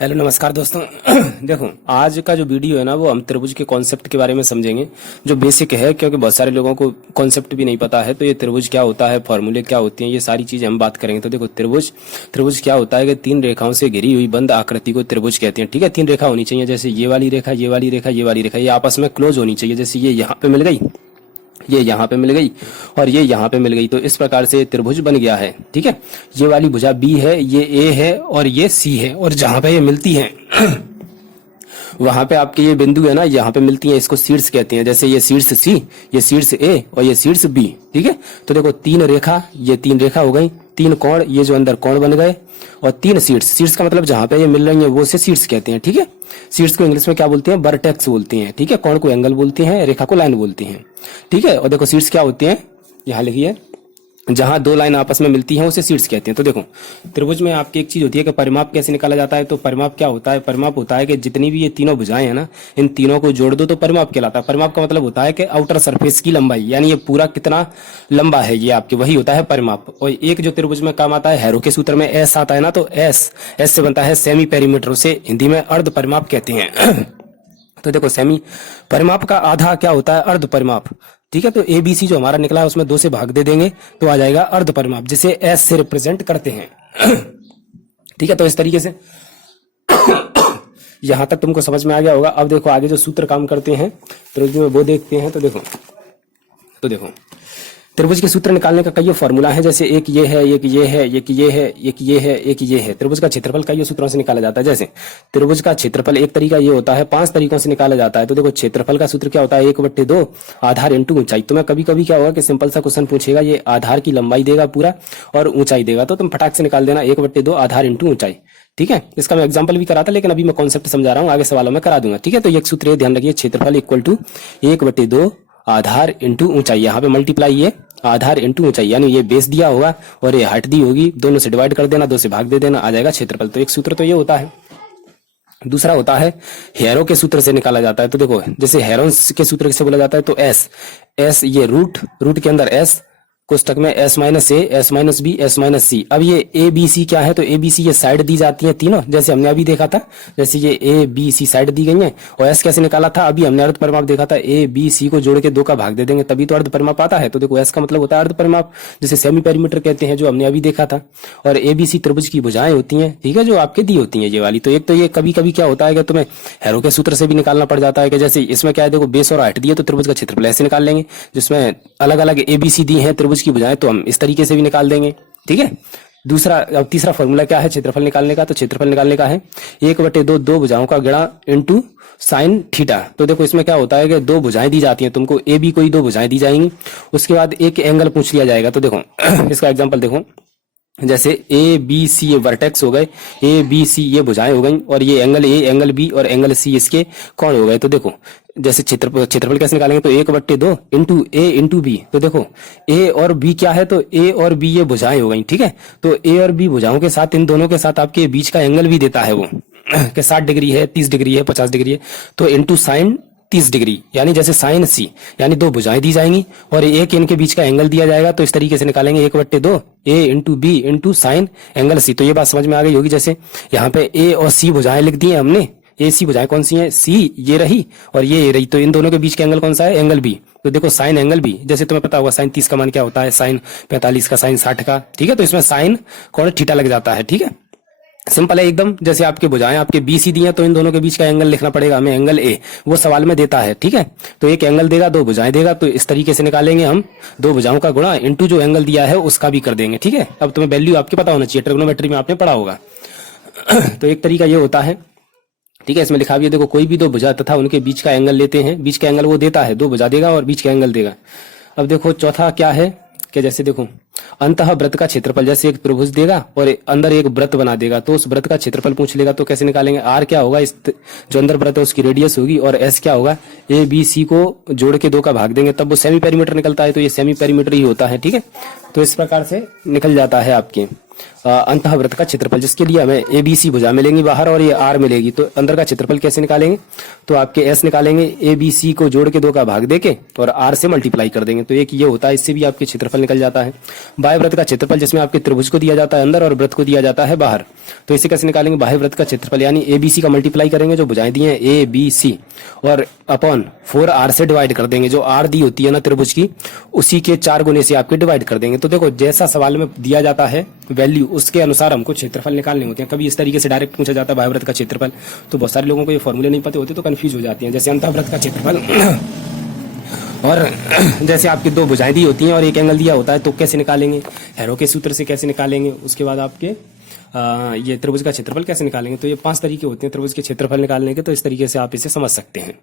Hello नमस्कार दोस्तों। देखो, आज का जो वीडियो है ना, वो हम त्रिभुज के कॉन्सेप्ट के बारे में समझेंगे, जो बेसिक है, क्योंकि बहुत सारे लोगों को कॉन्सेप्ट भी नहीं पता है। तो ये त्रिभुज क्या होता है, फॉर्मूले क्या होते हैं, ये सारी चीजें हम बात करेंगे। तो देखो, त्रिभुज त्रिभुज क्या होता है कि तीन रेखाओं से घिरी हुई बंद आकृति को त्रिभुज कहते हैं। ठीक है, तीन रेखा होनी चाहिए, जैसे ये वाली रेखा, ये वाली रेखा, ये वाली रेखा, ये आपस में क्लोज होनी चाहिए। जैसे ये यहाँ पे मिल गई, ये यहाँ पे मिल गई और ये यहाँ पे मिल गई, तो इस प्रकार से त्रिभुज बन गया है। ठीक है, ये वाली भुजा बी है, ये ए है और ये सी है, और जहां पे ये मिलती है वहां पे आपके ये बिंदु है ना, यहाँ पे मिलती है, इसको शीर्ष कहते हैं। जैसे ये शीर्ष सी, ये शीर्ष ए और ये शीर्ष बी। ठीक है, तो देखो तीन रेखा, ये तीन रेखा हो गई, तीन कोण, ये जो अंदर कोण बन गए, और तीन शीर्ष। शीर्ष का मतलब जहां पे ये मिल रही है वो से शीर्ष कहते हैं। ठीक है, शीर्ष को इंग्लिश में क्या बोलते हैं, वर्टेक्स बोलते हैं। ठीक है, कोण को एंगल बोलते हैं, रेखा को लाइन बोलते हैं। ठीक है, और देखो शीर्ष क्या होते हैं, यहाँ लिखिए, जहां दो लाइन आपस में मिलती हैं उसे शीर्ष कहते हैं। तो देखो, त्रिभुज में आपकी एक चीज होती है कि परिमाप कैसे निकाला जाता है। तो परिमाप क्या होता है, परिमाप होता है कि जितनी भी ये तीनों भुजाएं हैं ना, इन तीनों को जोड़ दो तो परिमाप कहलाता है। परिमाप का मतलब होता है कि आउटर सरफेस की लंबाई, यानी ये पूरा कितना लंबा है, ये आपके वही होता है परिमाप। और एक जो त्रिभुज में काम आता है, हैरो के सूत्र में एस आता है ना, तो एस से बनता है सेमी पेरीमीटर, उसे हिंदी में अर्ध परिमाप कहते हैं। तो देखो, सेमी परिमाप का आधा क्या होता है, अर्ध परिमाप। ठीक है, तो ए बी सी जो हमारा निकला है उसमें 2 से भाग दे देंगे तो आ जाएगा अर्ध परिमाप, जिसे एस से रिप्रेजेंट करते हैं। ठीक है, तो इस तरीके से यहां तक तुमको समझ में आ गया होगा। अब देखो आगे जो सूत्र काम करते हैं त्रिभुज में वो देखते हैं। तो देखो त्रिभुज के सूत्र निकालने का कई फॉर्मूला है, जैसे एक ये है, एक ये है, एक ये है, एक ये है, एक ये है। त्रिभुज का क्षेत्रफल कई सूत्रों से निकाला जाता है। जैसे त्रिभुज का क्षेत्रफल एक तरीका ये होता है, 5 तरीकों से निकाला जाता है। तो देखो, क्षेत्रफल का सूत्र क्या होता है, 1/2 आधार इंटू ऊंचाई। तो मैं कभी कभी क्या होगा कि सिंपल सा क्वेश्चन पूछेगा, ये आधार की लंबाई देगा पूरा और ऊंचाई देगा, तो तुम फटाक से निकाल देना 1/2 आधार इंटू ऊंचाई। ठीक है, इसका मैं एग्जांपल भी कराता, लेकिन अभी मैं कॉन्सेप्ट समझा रहा हूँ, आगे सवालों में करा दूंगा। ठीक है, तो एक सूत्र ये ध्यान रखिए, क्षेत्रफल इक्वल टू 1/2 आधार इंटू ऊंचाई। यहाँ पे मल्टीप्लाई ये आधार इंटू ऊंचाई, यानी ये बेस दिया होगा और ये हाइट दी होगी, दोनों से डिवाइड कर देना, 2 से भाग दे देना, आ जाएगा क्षेत्रफल। तो एक सूत्र तो ये होता है। दूसरा होता है हेरो के सूत्र से निकाला जाता है। तो देखो, जैसे हेरो के सूत्र से बोला जाता है, तो एस ये रूट के अंदर एस, कोष्टक में S minus A, S minus B, S minus C. अब ये ए बी सी क्या है, तो ए बी सी ये साइड दी जाती है तीनों, जैसे हमने अभी देखा था। जैसे ये ए बी सी साइड दी गई है, और एस कैसे निकाला था, अभी हमने अर्ध परिमाप देखा था, ए बी सी को जोड़ के 2 का भाग दे देंगे तभी तो अर्ध परिमाप आता है। तो देखो, एस का मतलब होता है अर्ध परिमाप, जिसे सेमी पेरीमीटर कहते हैं, जो हमने अभी देखा था। और ए बी सी त्रिभुज की भुजाएं होती हैं, ठीक है, जो आपके दी होती है ये वाली। तो एक तो ये कभी कभी क्या होता है कि तुम्हें हैरो के सूत्र से भी निकालना पड़ जाता है, कि जैसे इसमें क्या है, देखो बेस और हाइट दी है, तो त्रिभुज का क्षेत्रफल ऐसे निकाल लेंगे, जिसमें अलग अलग ए बी सी दी है त्रिभुज की भुजाएं, तो हम इस तरीके से भी निकाल देंगे। ठीक है, अब तीसरा फॉर्मूला क्या है क्षेत्रफल निकालने का, तो क्षेत्रफल निकालने का है 1/2 दो भुजाओं का गुणा इंटू साइन थीटा। तो देखो, इसमें क्या होता है कि 2 भुजाएं दी जाती हैं तुमको, ए बी कोई 2 भुजाएं दी जाएंगी, उसके बाद एक एंगल पूछ लिया जाएगा। तो देखो इसका एग्जांपल देखो, जैसे ए बी सी ये वर्टेक्स हो गए, ए बी सी ये भुजाएं हो गई, और ये एंगल ए, एंगल बी और एंगल सी इसके कोण हो गए। तो देखो, जैसे क्षेत्रफल कैसे निकालेंगे, तो 1/2 इंटू ए इंटू बी। तो देखो, ए और बी क्या है, तो ए और बी ये भुजाएं हो गई। ठीक है, तो ए और बी भुजाओं के साथ, इन दोनों के साथ आपके बीच का एंगल भी देता है वो, कि 60 डिग्री है, 30 डिग्री है, 50 डिग्री है, तो इंटू साइन 30 डिग्री, यानी जैसे साइन सी, यानी 2 भुजाएं दी जाएंगी और एक इनके बीच का एंगल दिया जाएगा। तो इस तरीके से निकालेंगे 1/2 A into B into sine angle C. तो ये बात समझ में आ गई होगी। जैसे यहाँ पे ए और सी भुजाएं लिख दी है हमने, ए सी भुजाएं कौन सी हैं, सी ये रही और ये रही, तो इन दोनों के बीच का एंगल कौन सा है, एंगल बी। तो देखो, साइन एंगल बी, जैसे तुम्हें पता होगा साइन 30 का मान क्या होता है, साइन 45 का, साइन 60 का। ठीक है, तो इसमें साइन कोण थीटा लग जाता है। ठीक है, सिंपल है एकदम। जैसे आपके भुजाएं आपके बी सी दी हैं, तो इन दोनों के बीच का एंगल लिखना पड़ेगा हमें, एंगल ए, वो सवाल में देता है। ठीक है, तो एक एंगल देगा, 2 भुजाएं देगा, तो इस तरीके से निकालेंगे हम, 2 भुजाओं का गुणा इंटू जो एंगल दिया है उसका भी कर देंगे। ठीक है, अब तुम्हें वैल्यू आपके पता होना चाहिए, ट्रिग्नोमेट्री में आपने पढ़ा होगा। तो एक तरीका ये होता है। ठीक है, इसमें लिखा भी है, देखो, कोई भी 2 भुजा तथा उनके बीच का एंगल लेते हैं, बीच का एंगल वो देता है, 2 भुजा देगा और बीच का एंगल देगा। अब देखो, चौथा क्या है कि जैसे देखो, अंतः वृत्त का क्षेत्रफल, जैसे एक त्रिभुज देगा और अंदर एक वृत्त बना देगा, तो उस वृत्त का क्षेत्रफल पूछ लेगा, तो कैसे निकालेंगे, आर क्या होगा, इस जो अंदर वृत्त है उसकी रेडियस होगी, और एस क्या होगा, ए बी सी को जोड़ के 2 का भाग देंगे, तब वो सेमी पेरीमीटर निकलता है। तो ये सेमी पेरीमीटर ही होता है। ठीक है, तो इस प्रकार से निकल जाता है आपके। अंतःवृत्त का क्षेत्रफल, जिसके लिए हमें ABC भुजा मिलेंगी बाहर और ये R मिलेगी। तो अंदर का क्षेत्रफल कैसे निकालेंगे, तो आपके S निकालेंगे, ABC को जोड़ के 2 का भाग देके और R से मल्टीप्लाई कर देंगे, तो एक ये होता है, इससे भी आपके क्षेत्रफल निकल जाता है। बाह्य वृत्त का क्षेत्रफल, जिसमें आपके त्रिभुज को दिया जाता है अंदर और वृत्त को दिया जाता है बाहर, तो इसे कैसे निकालेंगे, बाह्य वृत्त का क्षेत्रफल यानी ABC का मल्टीप्लाई करेंगे, जो भुजाएं दी हैं ABC, और अपॉन 4R से डिवाइड कर देंगे, जो R दी होती है ना त्रिभुज की, उसी के 4 गुने से आपके डिवाइड कर देंगे। तो देखो जैसा सवाल में दिया जाता है वैल्यू, उसके अनुसार हमको क्षेत्रफल निकालने होते हैं। कभी इस तरीके से डायरेक्ट पूछा जाता है बाह्य वृत्त का क्षेत्रफल, तो बहुत सारे लोगों को ये फॉर्मूले नहीं पते होते तो कंफ्यूज हो जाती हैं। जैसे अंतःवृत्त का क्षेत्रफल और जैसे आपकी 2 भुजाएं दी होती हैं और एक एंगल दिया होता है, तो कैसे निकालेंगे, हैरो के सूत्र से कैसे निकालेंगे, उसके बाद आपके ये त्रिभुज का क्षेत्रफल कैसे निकालेंगे। तो ये 5 तरीके होते हैं त्रिभुज के क्षेत्रफल निकालने के, तो इस तरीके से आप इसे समझ सकते हैं।